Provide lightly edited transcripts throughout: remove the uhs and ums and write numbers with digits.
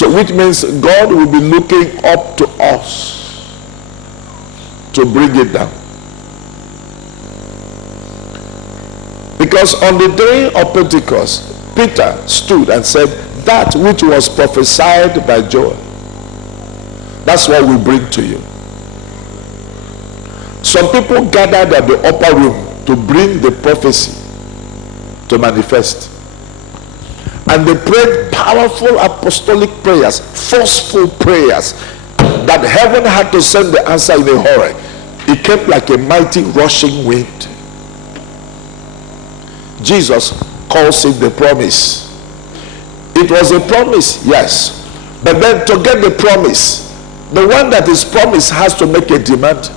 So which means God will be looking up to us to bring it down. Because on the day of Pentecost, Peter stood and said, that which was prophesied by Joel, that's what we bring to you. Some people gathered at the upper room to bring the prophecy to manifest. And they prayed powerful apostolic prayers, forceful prayers, that heaven had to send the answer in a hurry. It came like a mighty rushing wind. Jesus calls it the promise. It was a promise, yes. But then to get the promise, the one that is promised has to make a demand.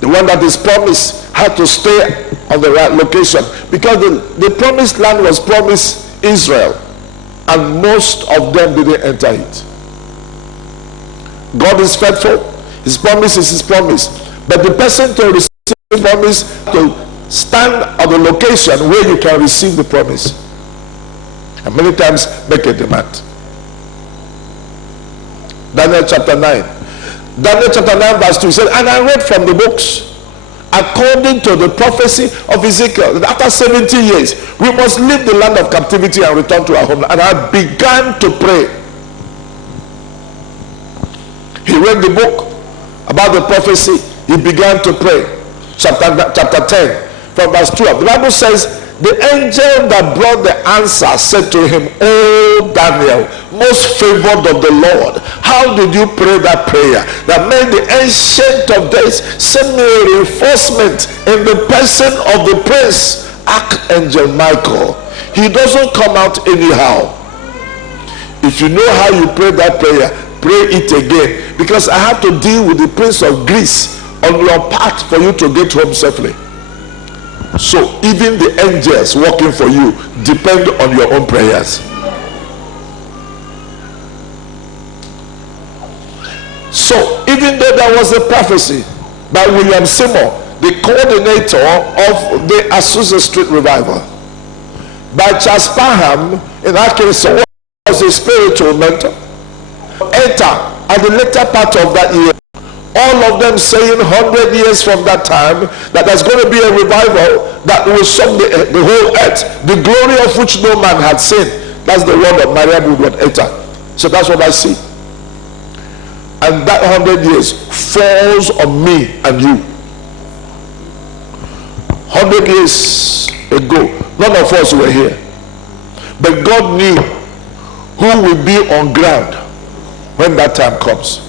The one that is promised had to stay on the right location, because the promised land was promised Israel, and most of them didn't enter it. God is faithful. His promise is his promise. But the person to receive the promise to stand on the location where you can receive the promise, and many times make a demand. Daniel chapter 9. Daniel chapter 9 verse 2 said, and I read from the books according to the prophecy of Ezekiel, that after 70 years we must leave the land of captivity and return to our homeland. And I began to pray. He read the book about the prophecy. He began to pray. Chapter 10 from verse 12, the Bible says, the angel that brought the answer said to him, oh Daniel, most favored of the Lord, how did you pray that prayer that made the ancient of days send me a reinforcement in the person of the prince Archangel Michael? He doesn't come out anyhow. If you know how you pray that prayer, pray it again, because I have to deal with the prince of Greece on your path for you to get home safely. So even the angels working for you depend on your own prayers. So even though there was a prophecy by William Seymour, the coordinator of the Azusa Street revival, by Charles Parham, in that case was a spiritual mentor, enter at the later part of that year, all of them saying 100 years from that time that there's going to be a revival that will shock the whole earth, the glory of which no man had seen. That's the word of Maria Woodward Etta. So that's what I see. And that 100 years falls on me and you. 100 years ago, none of us were here. But God knew who will be on ground when that time comes.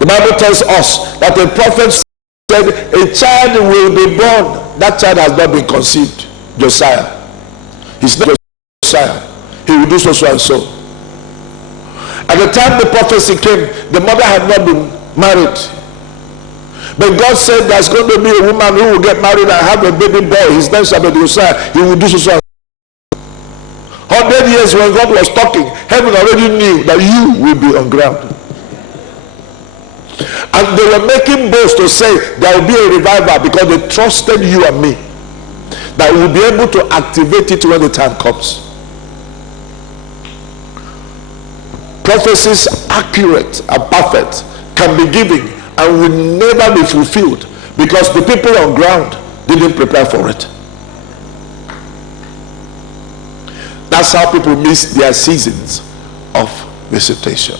The Bible tells us that the prophet said a child will be born. That child has not been conceived. Josiah. He's not Josiah. He will do so and so. At the time the prophecy came, the mother had not been married. But God said there's going to be a woman who will get married and have a baby boy. His name shall be Josiah. He will do so and so. 100 years when God was talking, heaven already knew that you will be on ground. And they were making boast to say there will be a revival because they trusted you and me, that we will be able to activate it when the time comes. Prophecies accurate and perfect can be given and will never be fulfilled because the people on ground didn't prepare for it. That's how people miss their seasons of visitation.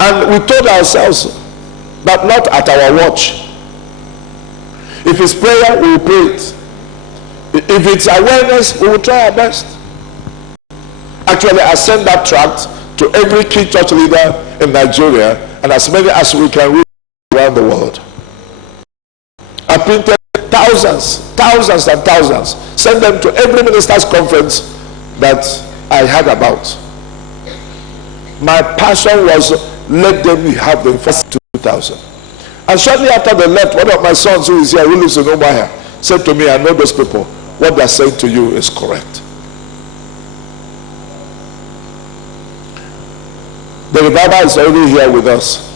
And we told ourselves that not at our watch. If it's prayer, we will pray it. If it's awareness, we will try our best. Actually, I sent that tract to every key church leader in Nigeria and as many as we can reach around the world. I printed thousands and thousands. Send them to every minister's conference that I heard about. My passion was, let them have the first 2,000. And shortly after they left, one of my sons who is here, who lives in Umuahia, said to me, I know those people. What they're saying to you is correct. The revival is already here with us.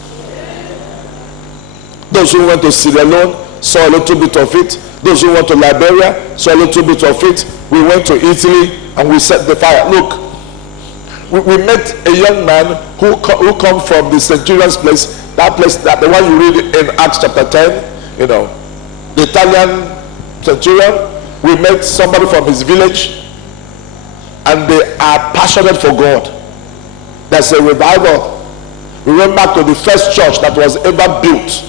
Those who went to Sierra Leone saw a little bit of it. Those who went to Liberia saw a little bit of it. We went to Italy and we set the fire. Look, we met a young man who come from the centurion's place, that place, that the one you read in Acts chapter 10, you know, the Italian centurion. We met somebody from his village, and they are passionate for God. There's a revival. We went back to the first church that was ever built,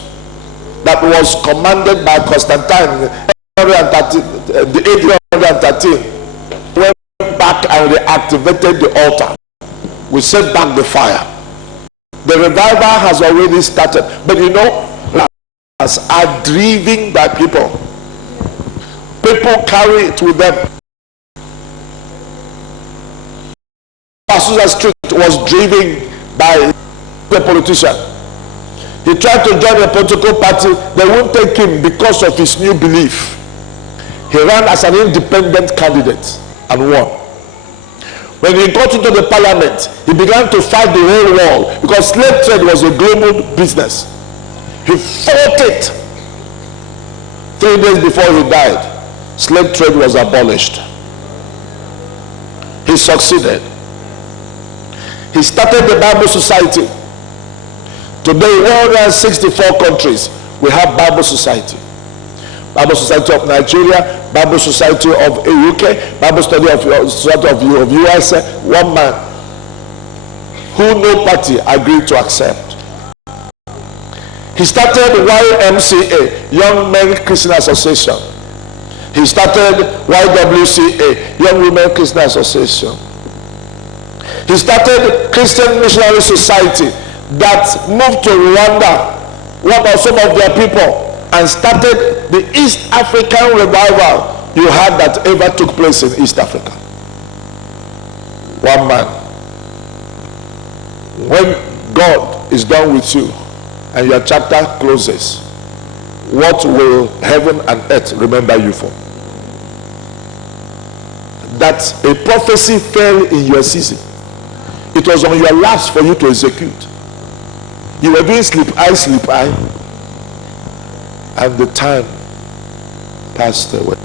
that was commanded by Constantine in the AD 113. Went back and reactivated the altar. We set back the fire. The revival has already started, but you know, are driven by people. People carry it with them. Azusa Street was driven by the politician. He tried to join the political party. They wouldn't take him because of his new belief. He ran as an independent candidate and won. When he got into the parliament, he began to fight the whole world because slave trade was a global business. He fought it. 3 days before he died, slave trade was abolished. He succeeded. He started the Bible Society. Today, 164 countries, we have Bible Society. Bible Society of Nigeria, Bible Society of UK, Bible Society of USA. One man who no party agreed to accept. He started YMCA, Young Men Christian Association. He started YWCA, Young Women Christian Association. He started Christian Missionary Society that moved to Rwanda, one of some of their people, and started the East African revival you had that ever took place in East Africa. One man. When God is done with you and your chapter closes, what will heaven and earth remember you for? That a prophecy fell in your season. It was on your laps for you to execute. You were doing sleep eye, and the time passed away.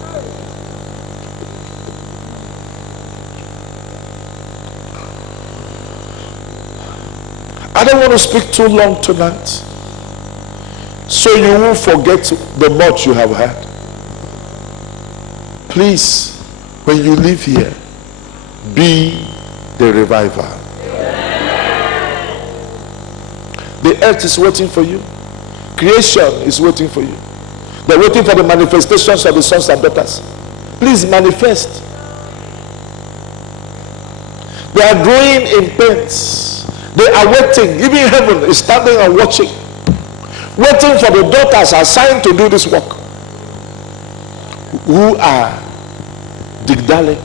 I don't want to speak too long tonight, so you won't forget the much you have had. Please, when you leave here, be the reviver. The earth is waiting for you. Creation is waiting for you. They're waiting for the manifestations of the sons and daughters. Please manifest. They are growing in pains. They are waiting. Even heaven is standing and watching, waiting for the daughters assigned to do this work, who are Digdale,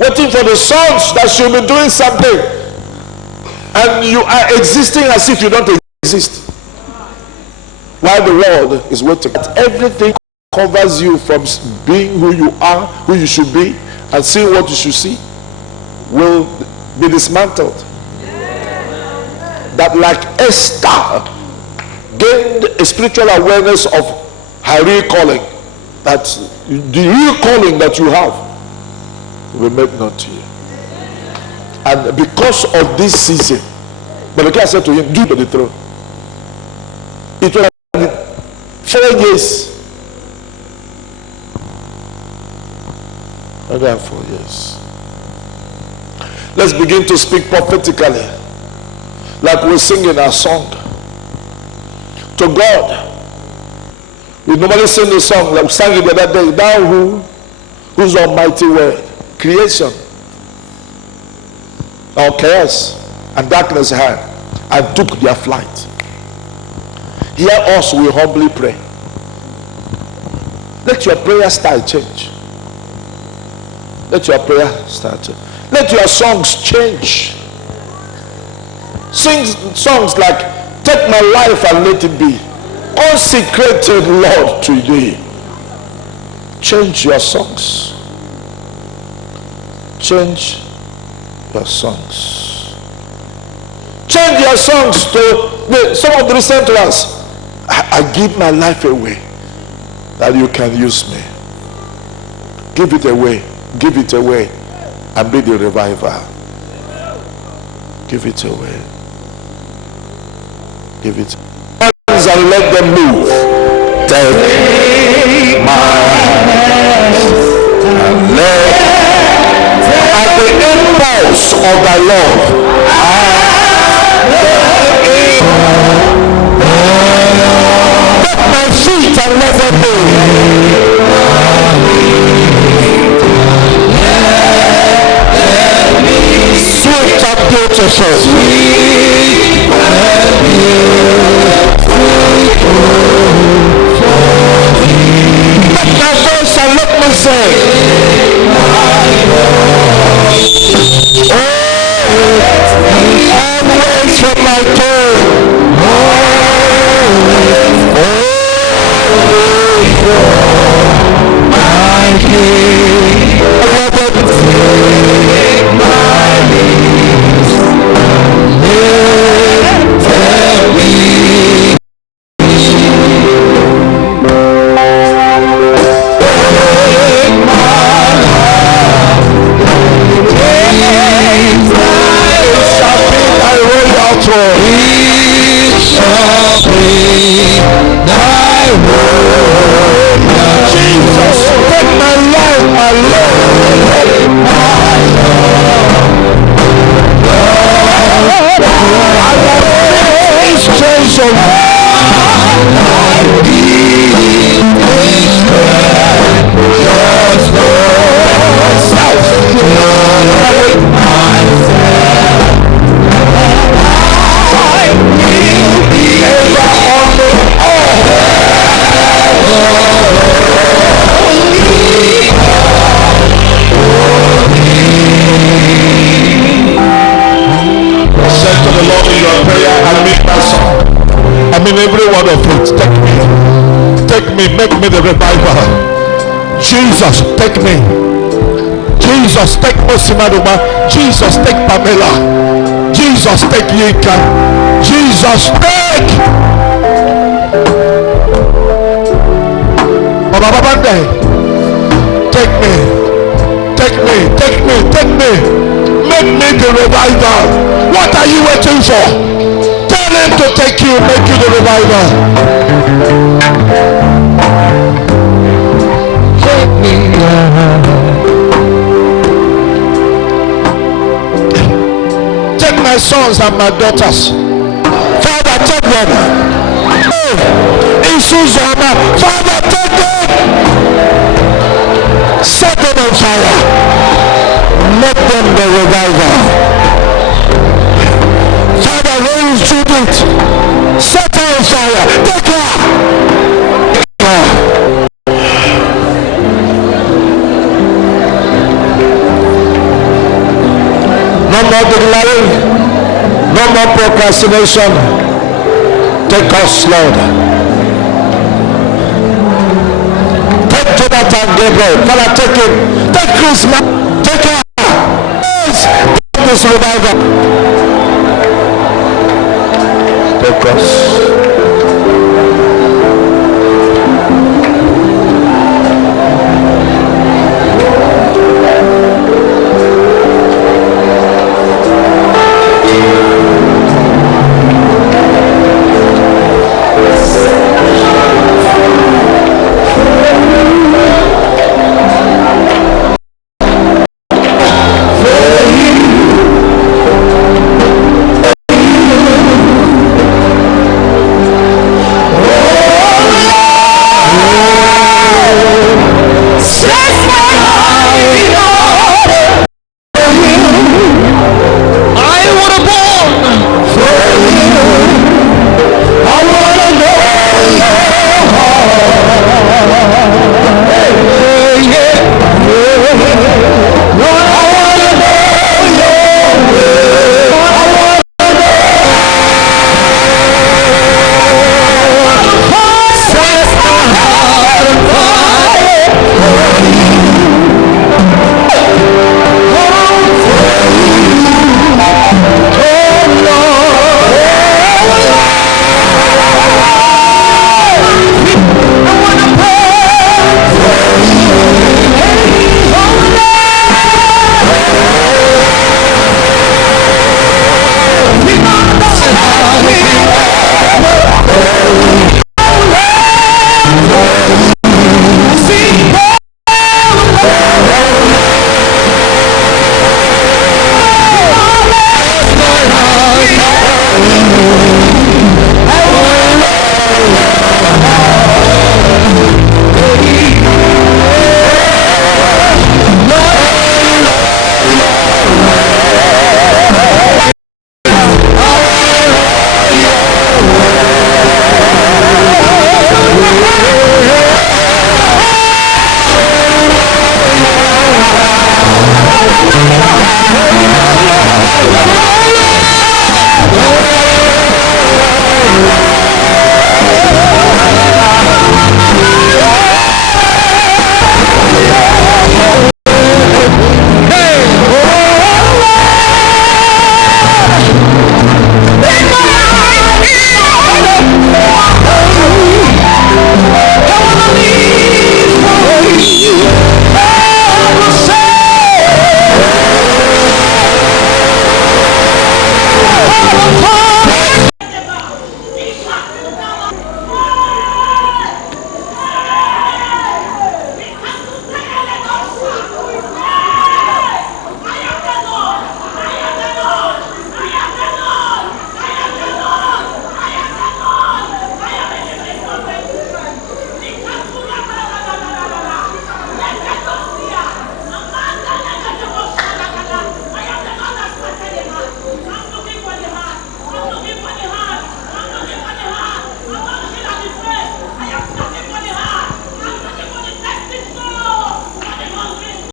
waiting for the sons that should be doing something, and you are existing as if you don't exist, while the world is waiting. Everything covers you from being who you are, who you should be, and seeing what you should see will be dismantled. That like Esther gained a spiritual awareness of her real calling, that the real calling that you have will make known to you. And because of this season, Mordecai said to him, "Do to the throne." It was 4 years. Another 4 years. Let's begin to speak prophetically, like we sing in our song. To God, we normally sing the song like we sang it the other day. Thou whose almighty word, creation, our chaos and darkness had, and took their flight. Hear us, we humbly pray. Let your prayer style change. Let your prayer style change. Let your songs change. Sing songs like, "Take my life and let it be consecrated, Lord, to thee." Change your songs. Change your songs. Change your songs to some of the recent ones. I give my life away. that you can use me. Give it away. Give it away and be the revival. Give it away. Give it. Hands and let them move. Take my hands and let at the impulse of thy love. Take my feet and let them move. Sweet and beautiful. Sweet and beautiful. Let my voice and let me say, always from my throne. My King. Take my knees. Lift me. Take my heart. Take my shall be thy royal throne. It shall be thy royal. Jesus, take my life alone. Take my treasure. I need this just myself. Take myself. I will be ever on the Said to the Lord in your prayer, I mean that song. I mean every word of it. Take me, make me the revival. Jesus, take me. Jesus, take MOSY MADUGBA. Jesus, take Pamela. Jesus, take Yinka. Jesus, take Baba Bande. Take me. Take me, take me, take me. Make me the revival. What are you waiting for? Tell him to take you, make you the revival. Take me. Take my sons and my daughters. Father, take them. Isuzama, Father, take them. Set them on fire. Make them the revival. Father, raise Judith. Set her on fire. Take her. No more declaring. No more procrastination. Take us, Lord. Take Jonathan Gabriel. Father, take him. Take Christmas. Take her. This revival. Take us. Yes,